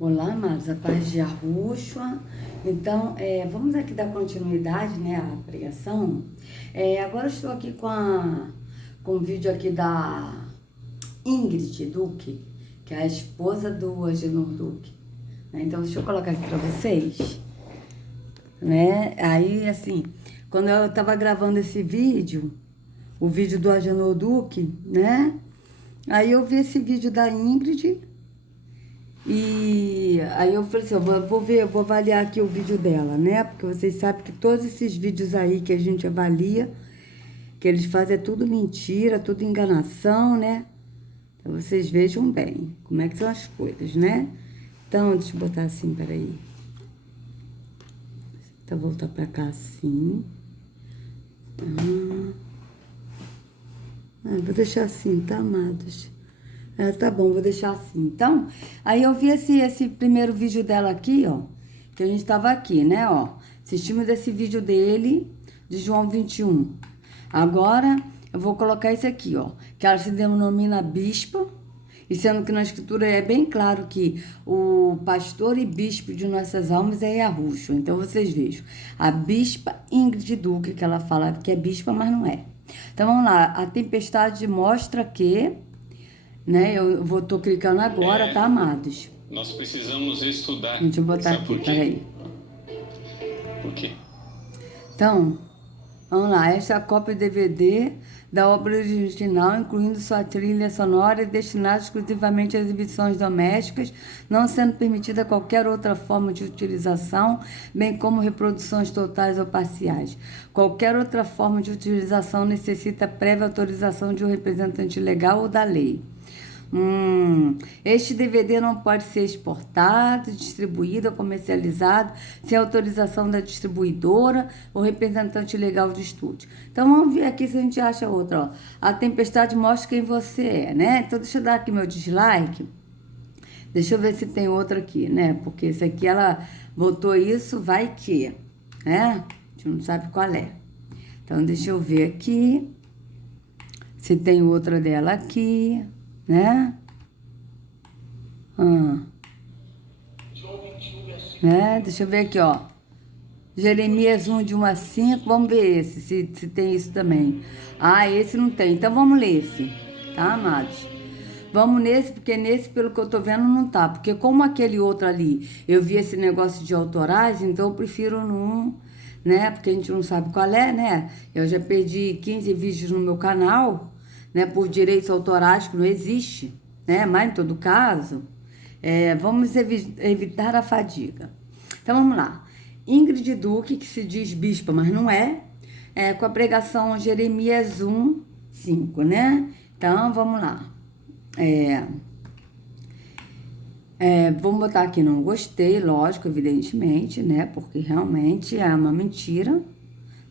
Olá, amados, a paz de Yahushua. Então, vamos aqui dar continuidade, né, à pregação. Agora eu estou aqui com o vídeo aqui da Ingrid Duque, que é a esposa do Agenor Duque. Então, deixa eu colocar aqui para vocês. Né? Aí, assim, quando eu estava gravando esse vídeo, o vídeo do Agenor Duque, né? Aí eu vi esse vídeo da Ingrid. E aí eu falei assim, eu vou avaliar aqui o vídeo dela, né? Porque vocês sabem que todos esses vídeos aí que a gente avalia, que eles fazem é tudo mentira, tudo enganação, né? Então vocês vejam bem como é que são as coisas, né? Então, deixa eu botar assim, peraí. Então, voltar pra cá assim. Vou deixar assim, tá, amados? Tá bom, vou deixar assim. Então, aí eu vi esse primeiro vídeo dela aqui, ó. Que a gente tava aqui, né, ó. Assistimos esse vídeo dele, de João 21. Agora, eu vou colocar esse aqui, ó. Que ela se denomina bispa. E sendo que na escritura é bem claro que o pastor e bispo de nossas almas é Yahushua. Então, vocês vejam. A bispa Ingrid Duque, que ela fala que é bispa, mas não é. Então, vamos lá. A tempestade mostra que... né? Tô clicando agora, tá, amados? Nós precisamos estudar. Deixa eu botar aqui, peraí. Por quê? Então, vamos lá. Esta é a cópia DVD da obra original, incluindo sua trilha sonora, destinada exclusivamente a exibições domésticas, não sendo permitida qualquer outra forma de utilização, bem como reproduções totais ou parciais. Qualquer outra forma de utilização necessita prévia autorização de um representante legal ou da lei. Este DVD não pode ser exportado, distribuído ou comercializado sem autorização da distribuidora ou representante legal de estúdio. Então vamos ver aqui se a gente acha outra, ó. A tempestade mostra quem você é, né? Então deixa eu dar aqui meu dislike. Deixa eu ver se tem outra aqui, né? Porque esse aqui ela botou isso, vai que, né? A gente não sabe qual é. Então deixa eu ver aqui se tem outra dela aqui, né? Né? Deixa eu ver aqui, ó. Jeremias 1, de 1 a 5. Vamos ver esse, se tem isso também. Esse não tem. Então vamos ler esse, tá, amados? Vamos nesse, porque nesse, pelo que eu tô vendo, não tá. Porque como aquele outro ali, eu vi esse negócio de autorais, então eu prefiro num, né? Porque a gente não sabe qual é, né? Eu já perdi 15 vídeos no meu canal, né, por direitos autorais, que não existe, né, mas em todo caso, vamos evitar a fadiga. Então vamos lá. Ingrid Duque, que se diz bispa, mas não com a pregação Jeremias 1, 5, né? Então vamos lá. Vamos botar aqui não gostei, lógico, evidentemente, né, porque realmente é uma mentira.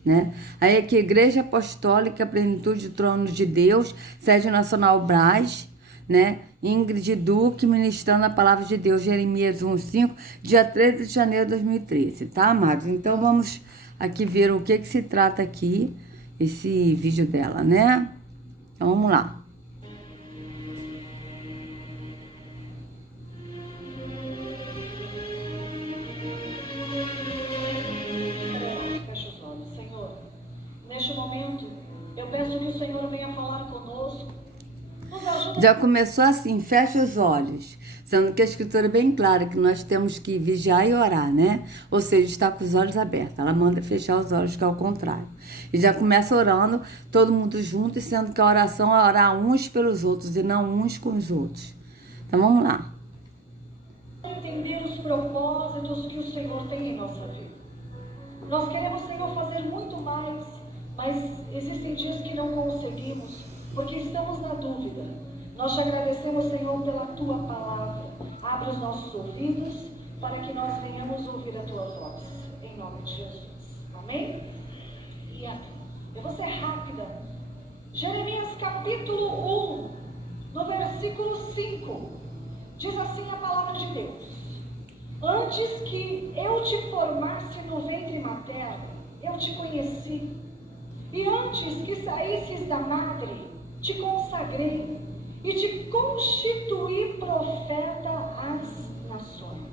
Né? Aí aqui, Igreja Apostólica, Plenitude do Trono de Deus, Sede Nacional Brás, né? Ingrid Duque, ministrando a palavra de Deus, Jeremias 1:5, dia 13 de janeiro de 2013, tá, amados? Então vamos aqui ver o que se trata aqui, esse vídeo dela, né? Então vamos lá. Já começou assim, fecha os olhos, sendo que a escritura é bem clara que nós temos que vigiar e orar, né? Ou seja, estar com os olhos abertos. Ela manda fechar os olhos, que é o contrário. E já começa orando, todo mundo junto, sendo que a oração é orar uns pelos outros e não uns com os outros. Então vamos lá. Entender os propósitos que o Senhor tem em nossa vida. Nós queremos, Senhor, fazer muito mais, mas existem dias que não conseguimos, porque estamos na dúvida. Nós te agradecemos, Senhor, pela Tua palavra. Abre os nossos ouvidos para que nós venhamos ouvir a Tua voz. Em nome de Jesus. Amém? E amém. Eu vou ser rápida. Jeremias capítulo 1, no versículo 5. Diz assim a palavra de Deus. Antes que eu te formasse no ventre materno, eu te conheci. E antes que saísses da madre, te consagrei. E te constituí profeta às nações.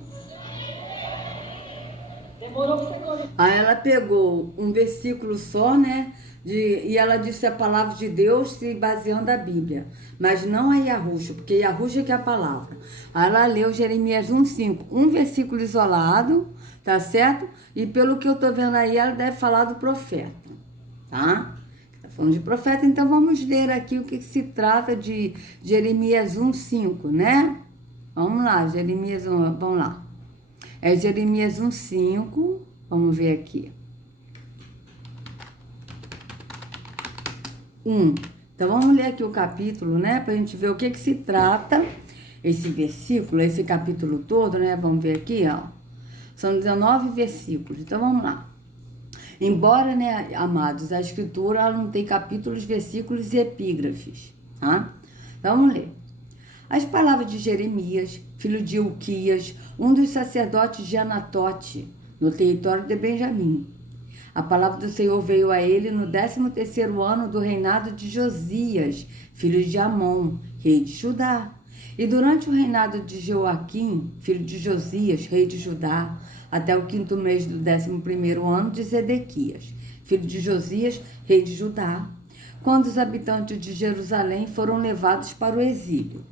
Demorou pra você glorificar. Aí ela pegou um versículo só, né? E ela disse a palavra de Deus se baseando na Bíblia. Mas não a Yahusha, porque Yahusha que é a palavra. Aí ela leu Jeremias 1,5, um versículo isolado, tá certo? E pelo que eu tô vendo aí, ela deve falar do profeta, tá? Tá falando de profeta, então vamos ler aqui o que se trata de Jeremias 1,5, né? Vamos lá, Jeremias 1, vamos lá. É Jeremias 1,5, vamos ver aqui. 1. Então vamos ler aqui o capítulo, né? Pra gente ver o que se trata esse versículo, esse capítulo todo, né? Vamos ver aqui, ó. São 19 versículos. Então vamos lá. Embora, né, amados, a escritura ela não tem capítulos, versículos e epígrafes, tá? Então vamos ler. As palavras de Jeremias, filho de Ilquias, um dos sacerdotes de Anatote, no território de Benjamim. A palavra do Senhor veio a ele no 13º ano do reinado de Josias, filho de Amon, rei de Judá. E durante o reinado de Joaquim, filho de Josias, rei de Judá, até o 5º mês do 11º ano de Zedequias, filho de Josias, rei de Judá, quando os habitantes de Jerusalém foram levados para o exílio.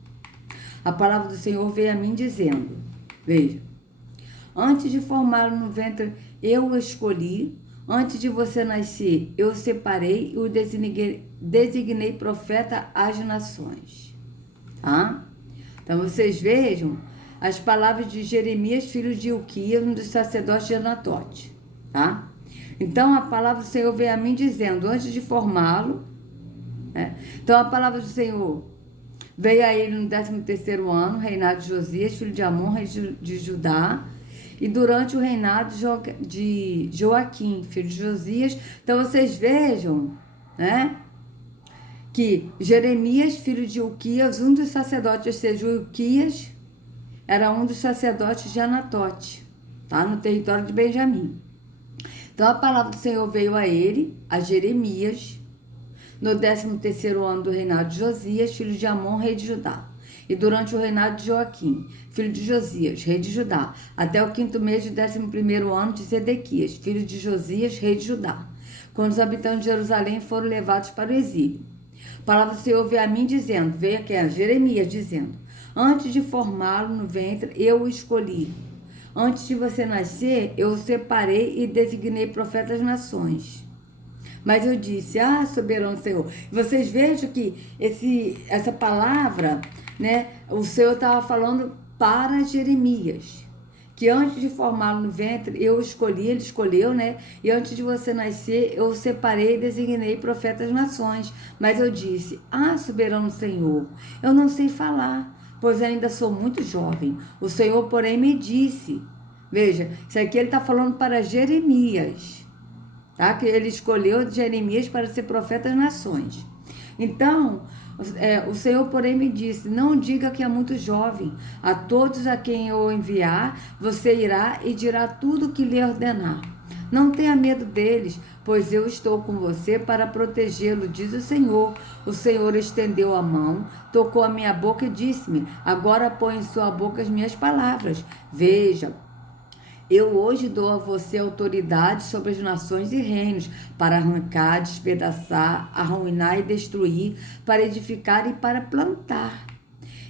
A palavra do Senhor veio a mim dizendo, veja, antes de formá-lo no ventre, eu o escolhi, antes de você nascer, eu o separei e o designei profeta às nações. Tá? Então, vocês vejam as palavras de Jeremias, filho de Ilquias, um dos sacerdotes de Anatote. Tá? Então, a palavra do Senhor veio a mim dizendo, antes de formá-lo, né? Então, a palavra do Senhor veio a ele no 13º ano, reinado de Josias, filho de Amon, rei de Judá, e durante o reinado de Joaquim, filho de Josias. Então, vocês vejam, né, que Jeremias, filho de Ilquias, um dos sacerdotes, ou seja, Ilquias era um dos sacerdotes de Anatote, tá, no território de Benjamim. Então, a palavra do Senhor veio a ele, a Jeremias, no 13º ano do reinado de Josias, filho de Amon, rei de Judá. E durante o reinado de Joaquim, filho de Josias, rei de Judá, até o 5º mês do 11º ano de Zedequias, filho de Josias, rei de Judá, quando os habitantes de Jerusalém foram levados para o exílio. A palavra do Senhor veio a mim dizendo, veio aqui a Jeremias dizendo, antes de formá-lo no ventre, eu o escolhi. Antes de você nascer, eu o separei e designei profeta às nações. Mas eu disse, soberano Senhor. Vocês vejam que essa palavra, né, o Senhor estava falando para Jeremias, que antes de formá-lo no ventre, eu escolhi, ele escolheu, né? E antes de você nascer, eu separei e designei profeta às nações. Mas eu disse, soberano Senhor, eu não sei falar, pois ainda sou muito jovem. O Senhor, porém, me disse, veja, isso aqui ele está falando para Jeremias, tá? Que ele escolheu Jeremias para ser profeta às nações. Então, o Senhor, porém, me disse, não diga que é muito jovem. A todos a quem eu enviar, você irá e dirá tudo o que lhe ordenar. Não tenha medo deles, pois eu estou com você para protegê-lo, diz o Senhor. O Senhor estendeu a mão, tocou a minha boca e disse-me, agora põe em sua boca as minhas palavras. Veja, eu hoje dou a você autoridade sobre as nações e reinos, para arrancar, despedaçar, arruinar e destruir, para edificar e para plantar.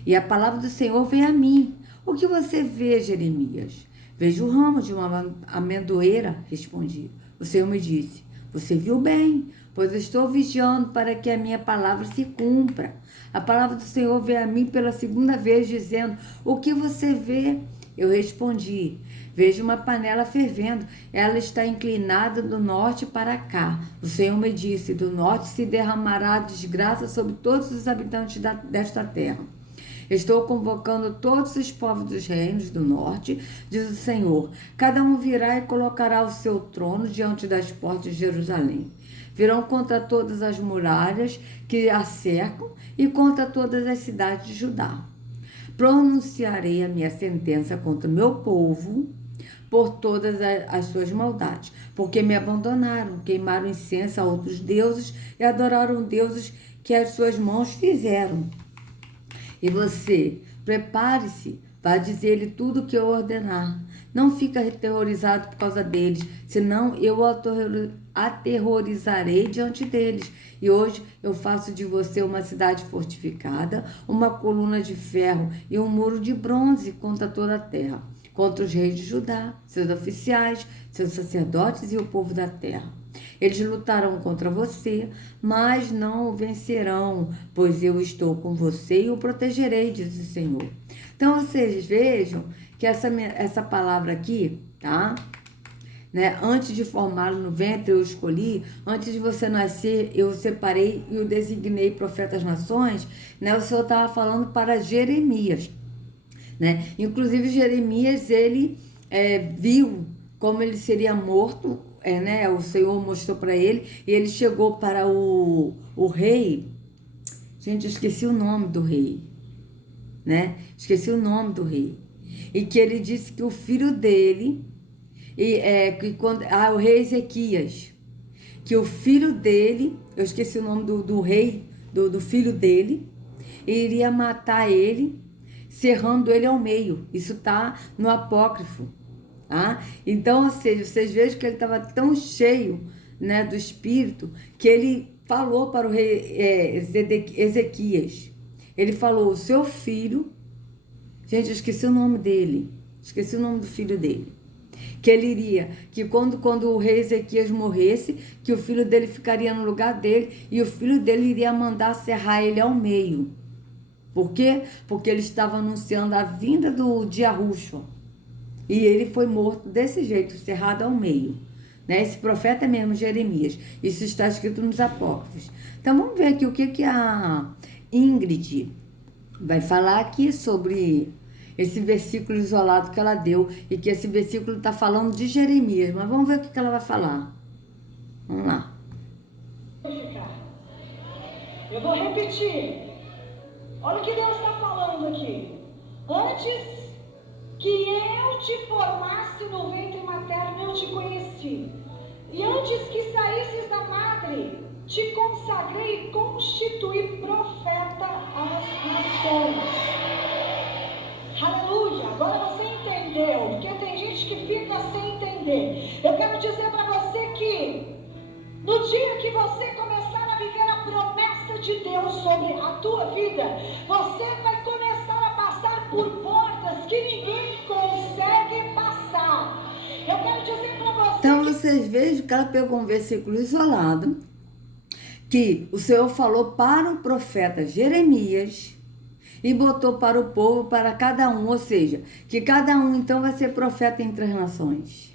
E a palavra do Senhor vem a mim. O que você vê, Jeremias? Vejo o ramo de uma amendoeira, respondi. O Senhor me disse, você viu bem, pois eu estou vigiando para que a minha palavra se cumpra. A palavra do Senhor veio a mim pela 2ª vez, dizendo, o que você vê? Eu respondi, vejo uma panela fervendo, ela está inclinada do norte para cá. O Senhor me disse, do norte se derramará desgraça sobre todos os habitantes desta terra. Estou convocando todos os povos dos reinos do norte, diz o Senhor. Cada um virá e colocará o seu trono diante das portas de Jerusalém. Virão contra todas as muralhas que a cercam e contra todas as cidades de Judá. Pronunciarei a minha sentença contra o meu povo por todas as suas maldades, porque me abandonaram, queimaram incenso a outros deuses e adoraram deuses que as suas mãos fizeram. E você, prepare-se para dizer-lhe tudo o que eu ordenar. Não fica aterrorizado por causa deles, senão eu o aterrorizarei diante deles. E hoje eu faço de você uma cidade fortificada, uma coluna de ferro e um muro de bronze contra toda a terra, contra os reis de Judá, seus oficiais, seus sacerdotes e o povo da terra. Eles lutarão contra você, mas não o vencerão, pois eu estou com você e o protegerei, diz o Senhor. Então, vocês vejam que essa palavra aqui, tá? Né? Antes de formá-lo no ventre, eu escolhi. Antes de você nascer, eu o separei e o designei profeta às nações. Né? O Senhor estava falando para Jeremias. Né? Inclusive, Jeremias, ele viu como ele seria morto. Né? O Senhor mostrou para ele. E ele chegou para o rei. Gente, eu esqueci o nome do rei. Né? Esqueci o nome do rei. E que ele disse que o filho dele, o rei Ezequias, que o filho dele, eu esqueci o nome do rei, do filho dele, iria matar ele, cerrando ele ao meio. Isso está no apócrifo. Tá? Então, ou seja, vocês vejam que ele estava tão cheio, né, do Espírito, que ele falou para o rei Ezequias. Ele falou, o seu filho... Gente, eu esqueci o nome dele. Esqueci o nome do filho dele. Que ele iria, que quando o rei Ezequias morresse, que o filho dele ficaria no lugar dele e o filho dele iria mandar serrar ele ao meio. Por quê? Porque ele estava anunciando a vinda de Yahushua. E ele foi morto desse jeito, cerrado ao meio. Né? Esse profeta é mesmo Jeremias. Isso está escrito nos apócrifos. Então vamos ver aqui o que a Ingrid vai falar aqui sobre esse versículo isolado que ela deu. E que esse versículo está falando de Jeremias. Mas vamos ver o que ela vai falar. Vamos lá. Eu vou repetir. Olha o que Deus está falando aqui. Antes que eu te formasse no ventre materno, eu te conheci. E antes que saísses da madre, te consagrei e constituí profeta às nações. Aleluia! Agora você entendeu, porque tem gente que fica sem entender. Eu quero dizer para você que no dia que você começar a viver a promessa de Deus sobre a tua vida, você vai começar a passar por portas que ninguém consegue passar. Eu quero dizer para você... Então vocês vejam que ela pegou um versículo isolado, que o Senhor falou para o profeta Jeremias e botou para o povo, para cada um, ou seja, que cada um então vai ser profeta entre as nações.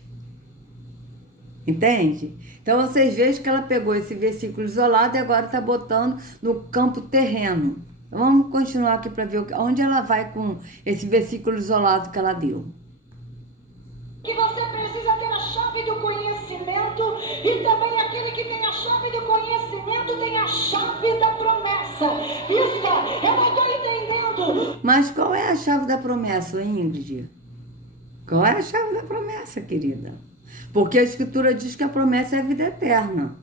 Entende? Então vocês vejam que ela pegou esse versículo isolado e agora está botando no campo terreno. Então vamos continuar aqui para ver onde ela vai com esse versículo isolado que ela deu. Que você precisa ter a chave do conhecimento, e também aquele que tem a chave do conhecimento tem a chave da promessa. Vista, eu não estou entendendo. Mas qual é a chave da promessa, Ingrid? Qual é a chave da promessa, querida? Porque a Escritura diz que a promessa é a vida eterna.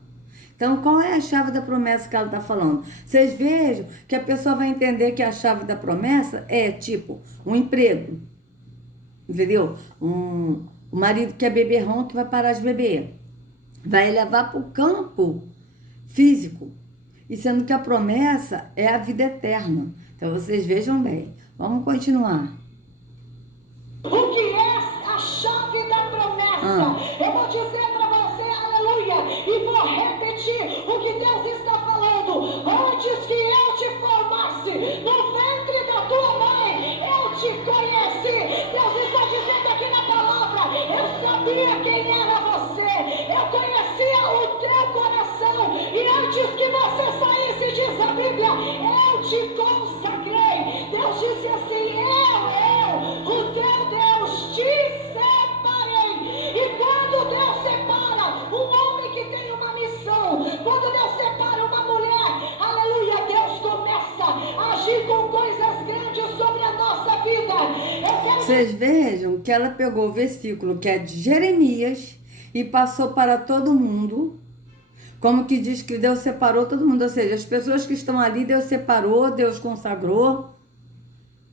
Então, qual é a chave da promessa que ela está falando? Vocês vejam que a pessoa vai entender que a chave da promessa é, tipo, um emprego. Entendeu? O marido que é beberrão que vai parar de beber. Vai levar para o campo físico. E sendo que a promessa é a vida eterna. Então, vocês vejam bem. Vamos continuar. O que é a chave da promessa? Eu vou dizer para você, aleluia, e vou repetir o que Deus está falando. Antes que eu te formasse no ventre da tua mãe, eu te conheci. Deus está dizendo aqui na palavra, eu sabia quem era você, eu conhecia o teu coração, e antes que você saísse, diz a Bíblia, eu te consagrei. Deus disse assim, o teu Deus, te separei. E quando Deus separa um homem que tem uma missão, quando Deus separa uma mulher, aleluia, Deus começa a agir com coisas grandes sobre a nossa vida. Vocês vejam que ela pegou o versículo que é de Jeremias e passou para todo mundo, como que diz que Deus separou todo mundo, ou seja, as pessoas que estão ali, Deus separou, Deus consagrou.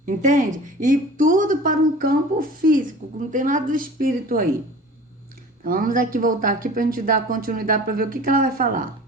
Entende? E tudo para um campo físico, não tem nada do espírito aí. Então vamos aqui voltar aqui para a gente dar continuidade para ver o que ela vai falar.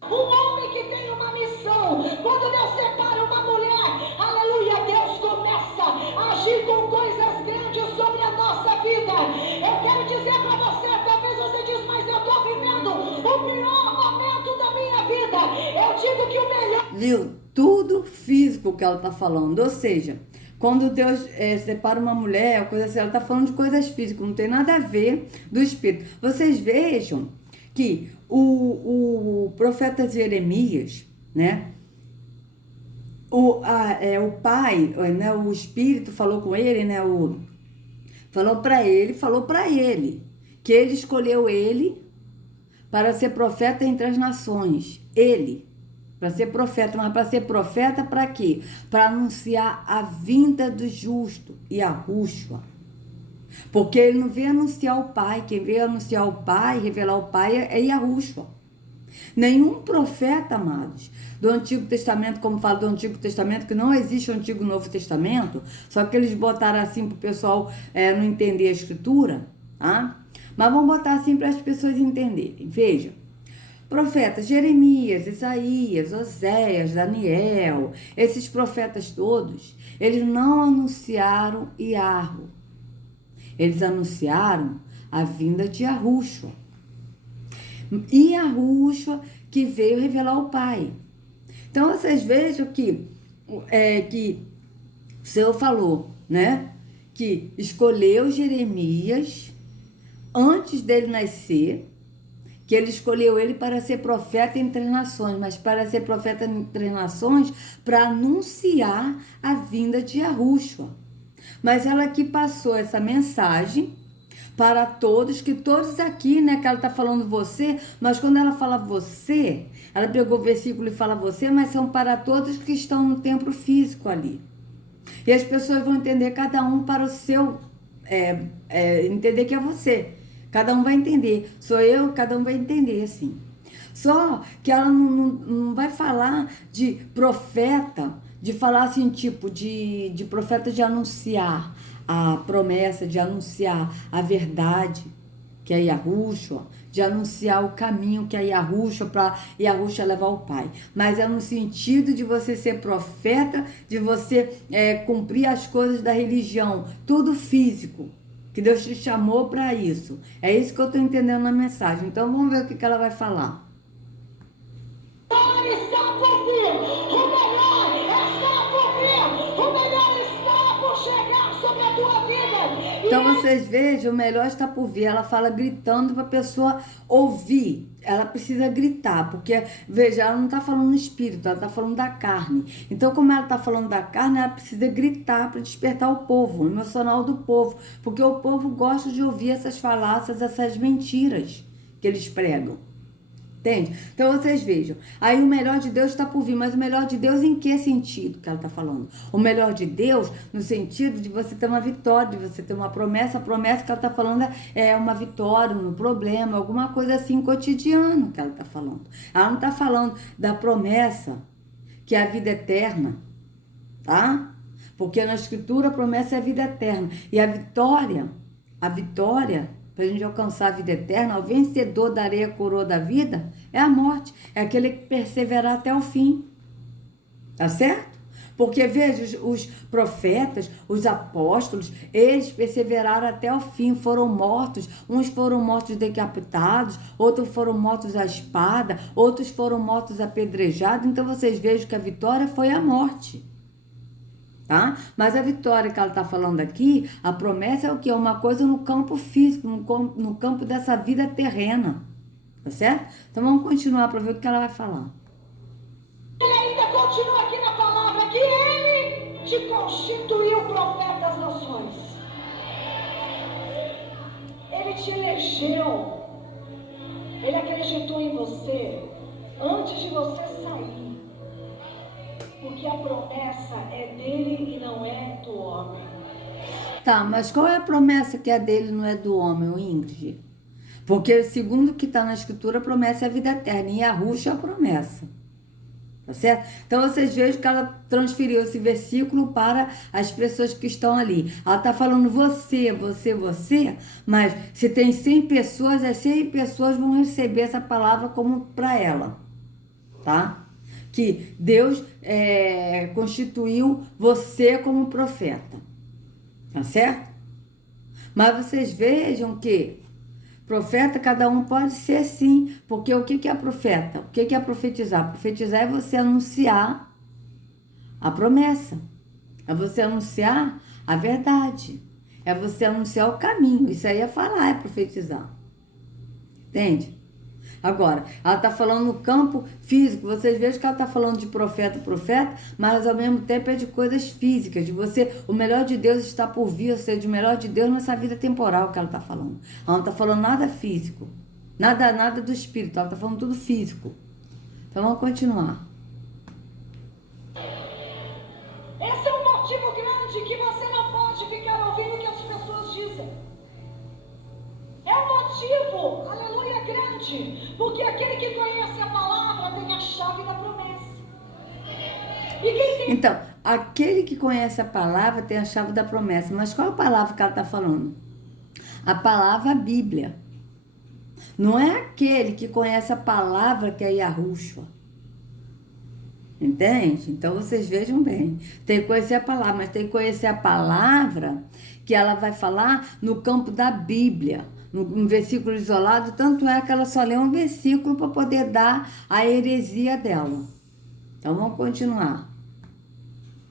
Um homem que tem uma missão, quando Deus separa uma mulher, aleluia, Deus começa a agir com coisas grandes sobre a nossa vida. Eu quero dizer para você, talvez você diz, mas eu estou vivendo o pior momento da minha vida. Eu digo que o melhor... Viu? Tudo físico que ela está falando, ou seja, quando Deus separa uma mulher, coisa assim, ela está falando de coisas físicas, não tem nada a ver do espírito. Vocês vejam que o profeta Jeremias, né? O pai, né? O espírito falou com ele, né? Falou para ele que ele escolheu ele para ser profeta entre as nações. Ele. Para ser profeta, mas para ser profeta para quê? Para anunciar a vinda do justo e a Yahushua. Porque ele não veio anunciar o Pai, quem veio anunciar o Pai, revelar o Pai é Yahushua. Nenhum profeta, amados, do Antigo Testamento, como fala do Antigo Testamento, que não existe o Antigo e Novo Testamento, só que eles botaram assim para o pessoal não entender a Escritura, tá? Mas vamos botar assim para as pessoas entenderem. Veja. Profetas Jeremias, Isaías, Oséias, Daniel, esses profetas todos, eles não anunciaram Iarro. Eles anunciaram a vinda de Yahushua. E Yahushua que veio revelar o Pai. Então vocês vejam que o Senhor falou, né? Que escolheu Jeremias antes dele nascer, que ele escolheu ele para ser profeta entre as nações, mas para ser profeta entre as nações, para anunciar a vinda de Yahushua. Mas ela aqui passou essa mensagem para todos, que todos aqui, né, que ela está falando você, mas quando ela fala você, ela pegou o versículo e fala você, mas são para todos que estão no templo físico ali. E as pessoas vão entender cada um para o seu, entender que é você. Cada um vai entender. Sou eu, cada um vai entender, assim. Só que ela não vai falar de profeta, de falar assim, tipo, de profeta de anunciar a promessa, de anunciar a verdade, que é Yahushua, de anunciar o caminho, que é Yahushua, para Yahushua levar o Pai. Mas é no sentido de você ser profeta, de você cumprir as coisas da religião, tudo físico. Que Deus te chamou para isso. É isso que eu estou entendendo na mensagem. Então vamos ver o que ela vai falar. Está por vir, o melhor está por vir, o melhor está por chegar sobre a tua vida. Então vocês vejam, o melhor está por vir. Ela fala gritando para a pessoa ouvir. Ela precisa gritar, porque, veja, ela não está falando no espírito, ela está falando da carne. Então, como ela está falando da carne, ela precisa gritar para despertar o povo, o emocional do povo. Porque o povo gosta de ouvir essas falácias, essas mentiras que eles pregam. Entende? Então vocês vejam, aí o melhor de Deus está por vir, mas o melhor de Deus em que sentido que ela está falando? O melhor de Deus no sentido de você ter uma vitória, de você ter uma promessa. A promessa que ela está falando é uma vitória, um problema, alguma coisa assim cotidiano que ela está falando. Ela não está falando da promessa que é a vida eterna, tá? Porque na Escritura a promessa é a vida eterna. E a vitória, para a gente alcançar a vida eterna, o vencedor darei a coroa da vida, é a morte. É aquele que perseverar até o fim. Tá certo? Porque, veja, os profetas, os apóstolos, eles perseveraram até o fim, foram mortos. Uns foram mortos decapitados, outros foram mortos à espada, outros foram mortos apedrejados. Então, vocês vejam que a vitória foi a morte. Tá? Mas a vitória que ela está falando aqui, a promessa é o que? É uma coisa no campo físico, no campo dessa vida terrena. Tá certo? Então vamos continuar para ver o que ela vai falar. Ele ainda continua aqui na palavra que ele te constituiu profeta das nações. Ele te elegeu. Ele acreditou em você antes de você sair. Porque a promessa é dele e não é do homem. Tá, mas qual é a promessa que é dele e não é do homem, o Ingrid? Porque segundo o que está na Escritura, a promessa é a vida eterna. E Yahushua é a promessa. Tá certo? Então vocês vejam que ela transferiu esse versículo para as pessoas que estão ali. Ela está falando você, mas se tem 100 pessoas, as 100 pessoas vão receber essa palavra como para ela, tá? Que Deus constituiu você como profeta, tá certo? Mas vocês vejam que profeta, cada um pode ser sim, porque o que é profeta? O que é profetizar? Profetizar é você anunciar a promessa, é você anunciar a verdade, é você anunciar o caminho. Isso aí é falar, é profetizar. Entende? Agora, ela está falando no campo físico. Vocês vejam que ela está falando de profeta, mas ao mesmo tempo é de coisas físicas, de você, o melhor de Deus está por vir, ou seja, o melhor de Deus nessa vida temporal que ela está falando. Ela não está falando nada físico, nada do espírito, ela está falando tudo físico. Então vamos continuar. Esse é um motivo grande que você não pode ficar ouvindo o que as pessoas dizem. É um motivo, aleluia, grande, porque aquele que conhece a palavra tem a chave da promessa. Então, aquele que conhece a palavra tem a chave da promessa. Mas qual a palavra que ela está falando? A palavra Bíblia. Não é aquele que conhece a palavra que é Yahushua. Entende? Então vocês vejam bem. Tem que conhecer a palavra, mas tem que conhecer a palavra que ela vai falar no campo da Bíblia. Um versículo isolado, tanto é que ela só lê um versículo para poder dar a heresia dela. Então vamos continuar.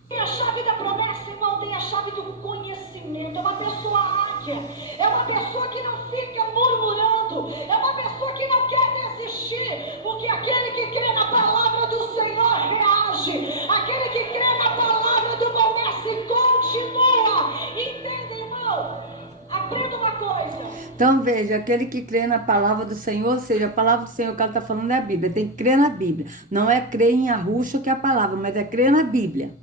Tem a chave da promessa, irmão, tem a chave do conhecimento. É uma pessoa águia, é uma pessoa que não fica murmurando, é uma pessoa que não quer desistir, porque aquele que crê na palavra do Senhor reage, aquele que crê na palavra do Mestre continua. Entende, irmão? Aprenda uma coisa. Então veja, aquele que crê na palavra do Senhor, ou seja, a palavra do Senhor que ela está falando é a Bíblia, tem que crer na Bíblia. Não é crer em Yahushua que é a palavra, mas é crer na Bíblia.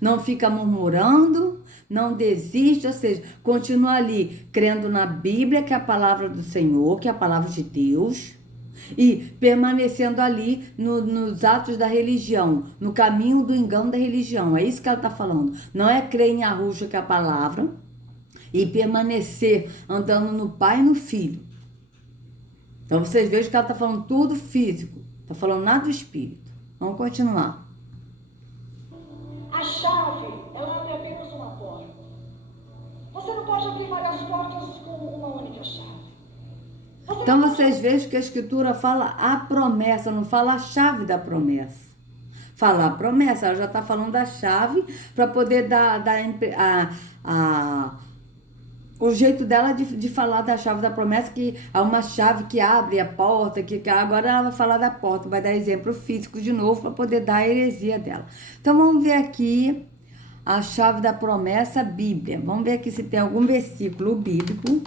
Não fica murmurando, não desiste, ou seja, continua ali crendo na Bíblia, que é a palavra do Senhor, que é a palavra de Deus, e permanecendo ali nos atos da religião, no caminho do engano da religião. É isso que ela está falando. Não é crer em Yahushua que é a palavra, e permanecer andando no Pai e no Filho. Então vocês vejam que ela está falando tudo físico, está falando nada do espírito. Vamos continuar. A chave, ela abre apenas uma porta. Você não pode abrir várias portas com uma única chave. Então vocês vejam que a Escritura fala a promessa, não fala a chave da promessa. Fala a promessa, ela já está falando da chave para poder dar o jeito dela de falar da chave da promessa, que é uma chave que abre a porta, que agora ela vai falar da porta, vai dar exemplo físico de novo para poder dar a heresia dela. Então vamos ver aqui a chave da promessa, Bíblia. Vamos ver aqui se tem algum versículo bíblico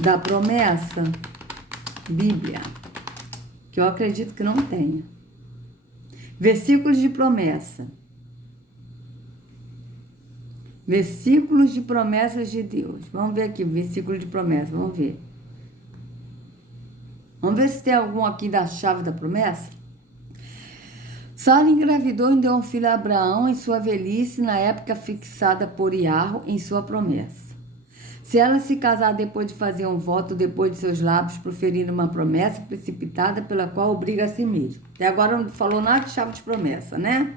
da promessa, Bíblia, que eu acredito que não tenha. Versículos de promessa. Versículos de promessas de Deus. Vamos ver aqui, versículo de promessa, vamos ver. Vamos ver se tem algum aqui da chave da promessa. Sara engravidou e deu um filho a Abraão em sua velhice, na época fixada por Iarro em sua promessa. Se ela se casar depois de fazer um voto, depois de seus lábios proferir uma promessa precipitada pela qual obriga a si mesmo. Até agora não falou nada de chave de promessa, né?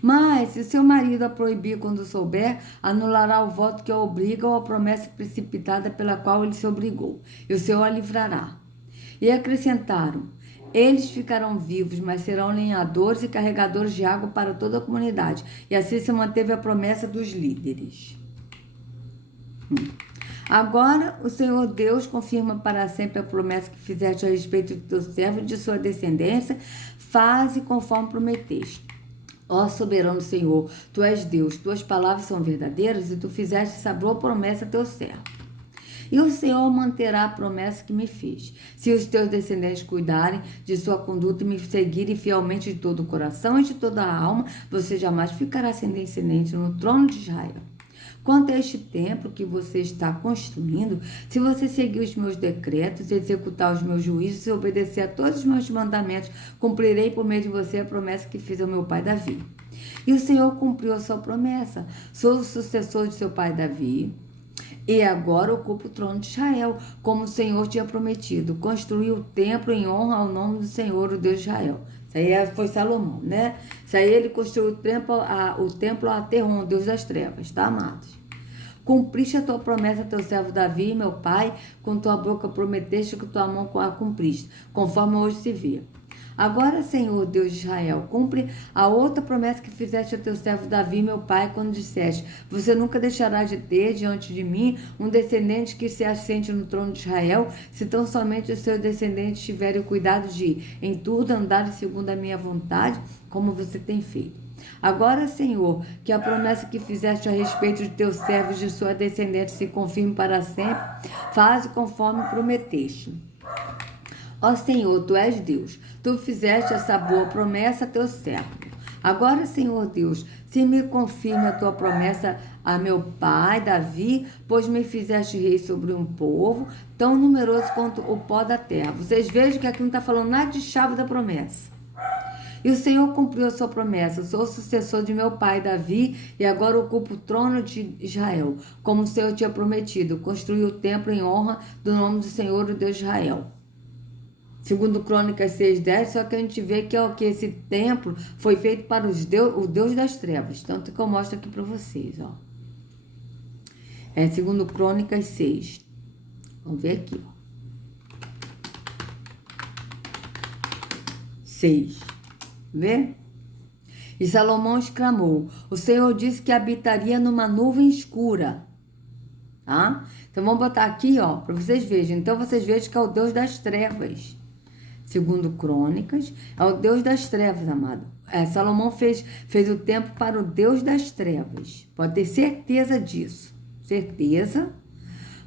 Mas, se seu marido a proibir quando souber, anulará o voto que a obriga ou a promessa precipitada pela qual ele se obrigou, e o Senhor a livrará. E acrescentaram, eles ficarão vivos, mas serão lenhadores e carregadores de água para toda a comunidade. E assim se manteve a promessa dos líderes. Agora, o Senhor Deus confirma para sempre a promessa que fizeste a respeito de teu servo e de sua descendência. Faze conforme prometeste. Ó soberano Senhor, Tu és Deus, Tuas palavras são verdadeiras e Tu fizeste essa boa promessa a teu servo. E o Senhor manterá a promessa que me fez. Se os teus descendentes cuidarem de sua conduta e me seguirem fielmente de todo o coração e de toda a alma, você jamais ficará sem descendente no trono de Israel. Quanto a este templo que você está construindo, se você seguir os meus decretos, executar os meus juízos e obedecer a todos os meus mandamentos, cumprirei por meio de você a promessa que fiz ao meu pai Davi. E o Senhor cumpriu a sua promessa. Sou o sucessor de seu pai Davi. E agora ocupa o trono de Israel, como o Senhor tinha prometido. Construiu o templo em honra ao nome do Senhor, o Deus de Israel. Isso aí foi Salomão, né? Isso aí ele construiu o templo a Terron, Deus das trevas, tá, amados? Cumpriste a tua promessa a teu servo Davi, meu pai, com tua boca prometeste, com tua mão a cumpriste, conforme hoje se vê. Agora, Senhor, Deus de Israel, cumpre a outra promessa que fizeste a teu servo Davi, meu pai, quando disseste: você nunca deixará de ter diante de mim um descendente que se assente no trono de Israel, se tão somente os seus descendentes tiverem o cuidado de, em tudo, andar segundo a minha vontade, como você tem feito. Agora, Senhor, que a promessa que fizeste a respeito de teus servos e de sua descendente se confirme para sempre, faze conforme prometeste. Ó Senhor, Tu és Deus, Tu fizeste essa boa promessa a teu servo. Agora, Senhor Deus, se me confirme a Tua promessa a meu pai, Davi, pois me fizeste rei sobre um povo tão numeroso quanto o pó da terra. Vocês vejam que aqui não está falando nada de chave da promessa. E o Senhor cumpriu a sua promessa. Sou o sucessor de meu pai, Davi, e agora ocupo o trono de Israel, como o Senhor tinha prometido. Construiu o templo em honra do nome do Senhor, o Deus de Israel. Segundo Crônicas 6:10, só que a gente vê que esse templo foi feito para o Deus das trevas. Tanto que eu mostro aqui para vocês, ó. Segundo Crônicas 6. Vamos ver aqui, ó. 6. Vê? E Salomão exclamou: o Senhor disse que habitaria numa nuvem escura. Tá? Então vamos botar aqui, ó, para vocês vejam. Então vocês vejam que é o Deus das trevas. Segundo Crônicas, é o Deus das trevas, amado. Salomão fez o templo para o Deus das trevas. Pode ter certeza disso. Certeza.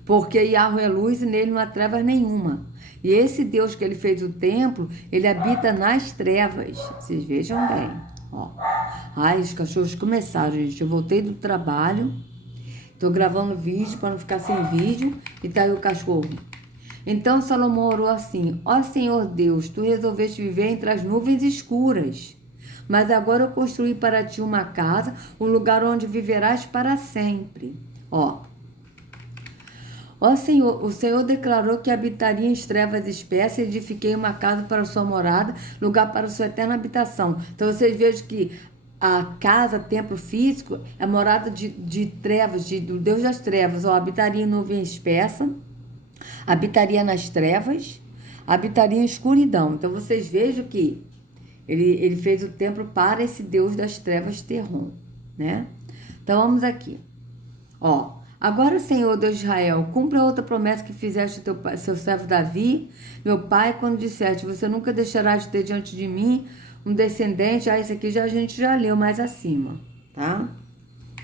Porque Yahweh é luz e nele não há trevas nenhuma. E esse Deus que ele fez o templo, ele habita nas trevas. Vocês vejam bem. Ó. Ai, os cachorros começaram, gente. Eu voltei do trabalho. Estou gravando vídeo para não ficar sem vídeo. E tá aí o cachorro. Então Salomão orou assim: ó Senhor Deus, Tu resolveste viver entre as nuvens escuras. Mas agora eu construí para Ti uma casa, um lugar onde viverás para sempre. Ó Senhor, o Senhor declarou que habitaria em trevas espessas e edifiquei uma casa para sua morada, lugar para sua eterna habitação. Então vocês vejam que a casa, templo físico, é morada de trevas, do Deus das trevas. Ó, habitaria em nuvem espessa, habitaria nas trevas, habitaria em escuridão. Então vocês vejam que ele fez o templo para esse Deus das trevas, Terron, né? Então vamos aqui. Ó. Agora, Senhor Deus de Israel, cumpra outra promessa que fizeste ao seu servo Davi, meu pai, quando disseste: você nunca deixará de ter diante de mim um descendente. Isso aqui a gente já leu mais acima, tá?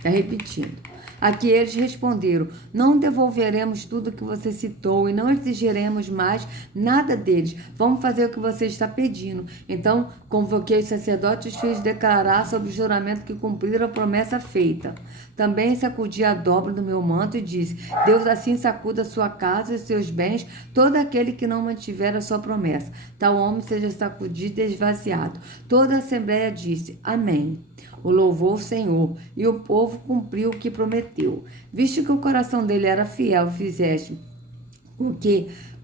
Tá repetindo. Aqui eles responderam: não devolveremos tudo que você citou e não exigiremos mais nada deles. Vamos fazer o que você está pedindo. Então convoquei os sacerdotes e fiz declarar sobre o juramento que cumpriram a promessa feita. Também sacudi a dobra do meu manto e disse: Deus assim sacuda a sua casa e seus bens, todo aquele que não mantiver a sua promessa. Tal homem seja sacudido e esvaziado. Toda a assembleia disse: Amém. O louvou o Senhor, e o povo cumpriu o que prometeu. Visto que o coração dele era fiel, fizeste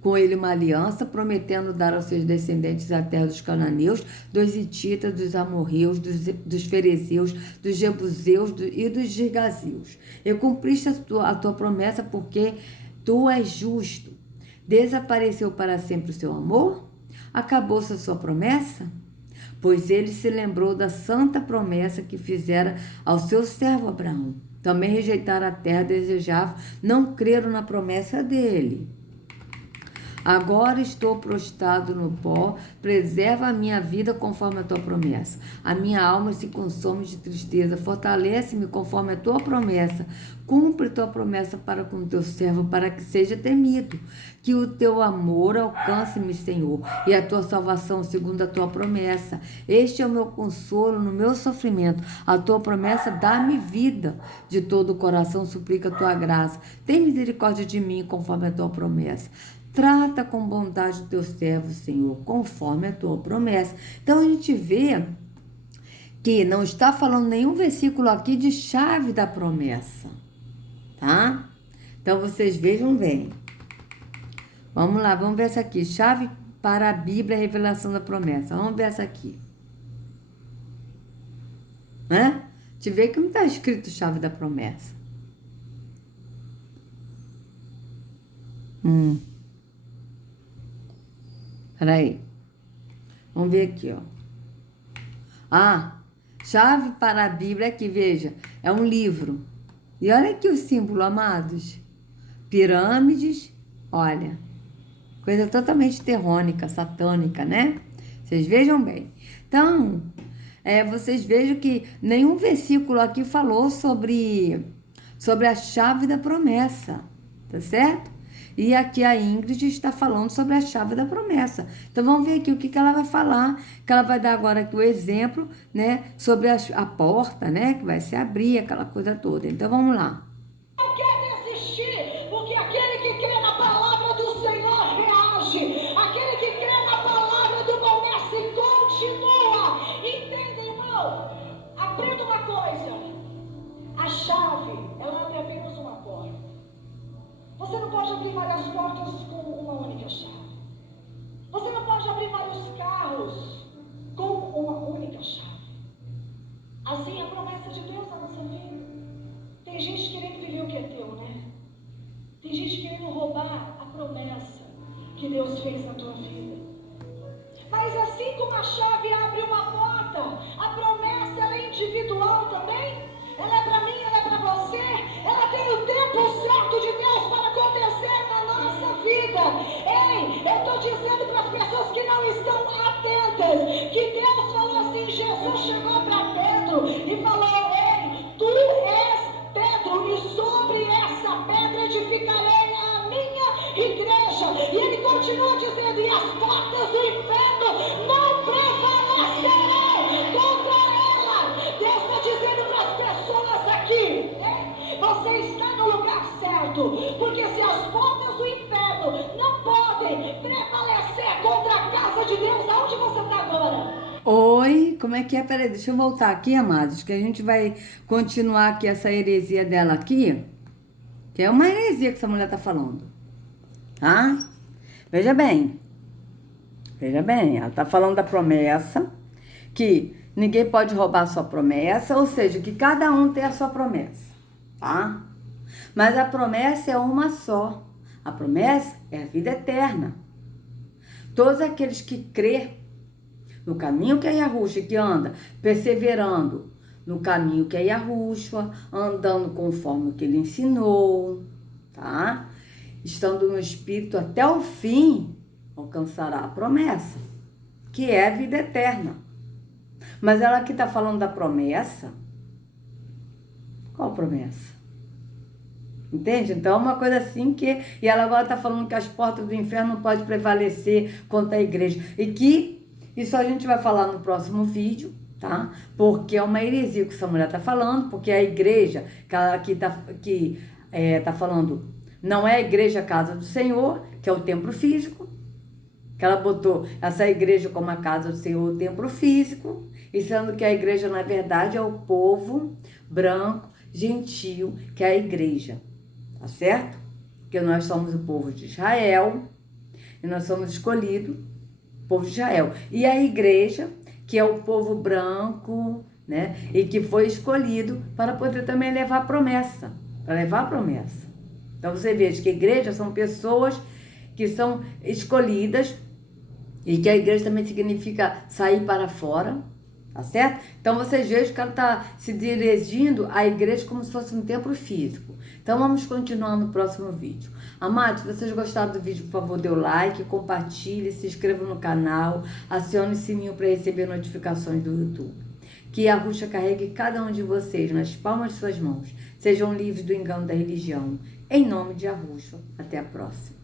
com ele uma aliança, prometendo dar aos seus descendentes a terra dos cananeus, dos hititas, dos amorreus, dos ferezeus, dos jebuseus e dos girgazeus. E cumpriste a tua promessa, porque tu és justo. Desapareceu para sempre o seu amor? Acabou-se a sua promessa? Pois ele se lembrou da santa promessa que fizera ao seu servo Abraão. Também rejeitaram a terra, desejavam, não creram na promessa dele. Agora estou prostrado no pó, preserva a minha vida conforme a tua promessa. A minha alma se consome de tristeza, fortalece-me conforme a tua promessa. Cumpre tua promessa para com o teu servo, para que seja temido. Que o teu amor alcance-me, Senhor, e a tua salvação segundo a tua promessa. Este é o meu consolo no meu sofrimento. A tua promessa dá-me vida. De todo o coração suplica a tua graça. Tem misericórdia de mim conforme a tua promessa. Trata com bondade o teu servo, Senhor, conforme a tua promessa. Então a gente vê que não está falando nenhum versículo aqui de chave da promessa, tá? Então vocês vejam bem. Vamos lá, vamos ver essa aqui. Chave para a Bíblia, a revelação da promessa. Vamos ver essa aqui. Né? Te vê que não está escrito chave da promessa. Peraí. Vamos ver aqui, ó. Chave para a Bíblia aqui, veja. É um livro. E olha aqui o símbolo, amados. Pirâmides, olha. Coisa totalmente terrônica, satânica, né? Vocês vejam bem. Então, vocês vejam que nenhum versículo aqui falou sobre a chave da promessa. Tá certo? E aqui a Ingrid está falando sobre a chave da promessa. Então vamos ver aqui o que ela vai falar, que ela vai dar agora aqui o exemplo, né, sobre a porta, né, que vai se abrir, aquela coisa toda. Então vamos lá. Não quer desistir, porque aquele que crê na palavra do Senhor reage. Aquele que crê na palavra do meu mestre continua. Entenda, irmão? Aprenda uma coisa. A chave, ela abre apenas uma porta. Você não pode abrir várias portas com uma única chave. Você não pode abrir vários carros com uma única chave. Assim é a promessa de Deus na nossa vida. Tem gente querendo viver o que é teu, né? Tem gente querendo roubar a promessa que Deus fez na tua vida. Mas assim como a chave abre uma porta, a promessa ela é individual também. Ela é para mim, ela é para você. Ela tem o tempo certo de Deus para acontecer na nossa vida. Ei, eu estou dizendo para as pessoas que não estão atentas, que Deus falou assim, Jesus chegou para Pedro e falou, ei, tu és Pedro e sobre essa pedra edificarei a minha igreja. E ele continua dizendo, e as portas do inferno não prevalecerão contra ela. Deus está dizendo para as pessoas aqui, você está no lugar certo, porque se as portas do inferno não podem prevalecer contra a casa de Deus, aonde você está agora? Oi, como é que é? Peraí, deixa eu voltar aqui, amados, que a gente vai continuar aqui essa heresia dela aqui, que é uma heresia que essa mulher tá falando, tá? Veja bem, ela tá falando da promessa, que ninguém pode roubar a sua promessa, ou seja, que cada um tem a sua promessa, tá? Mas a promessa é uma só. A promessa é a vida eterna. Todos aqueles que crê no caminho que é Yahushua, que anda perseverando no caminho que é Yahushua, andando conforme o que ele ensinou, tá? Estando no Espírito até o fim, alcançará a promessa, que é a vida eterna. Mas ela aqui está falando da promessa. Qual promessa? Entende? Então é uma coisa assim que... E ela agora está falando que as portas do inferno não podem prevalecer contra a igreja. E que isso a gente vai falar no próximo vídeo, tá? Porque é uma heresia que essa mulher está falando, porque a igreja que ela aqui tá falando não é a igreja casa do Senhor, que é o templo físico, que ela botou essa igreja como a casa do Senhor, o templo físico, e sendo que a igreja, na verdade, é o povo branco, gentil, que é a igreja, tá certo? Porque nós somos o povo de Israel, e nós somos escolhidos, povo de Israel. E a igreja, que é o povo branco, né? E que foi escolhido para poder também levar a promessa, para levar a promessa. Então você veja que a igreja são pessoas que são escolhidas, e que a igreja também significa sair para fora, Tá certo? Então vocês vejam que ela está se dirigindo à igreja como se fosse um templo físico. Então vamos continuar no próximo vídeo. Amados, se vocês gostaram do vídeo, por favor, dê o like, compartilhe, se inscreva no canal, acione o sininho para receber notificações do YouTube. Que a Ruxa carregue cada um de vocês nas palmas de suas mãos. Sejam livres do engano da religião. Em nome de Arruxa. Até a próxima.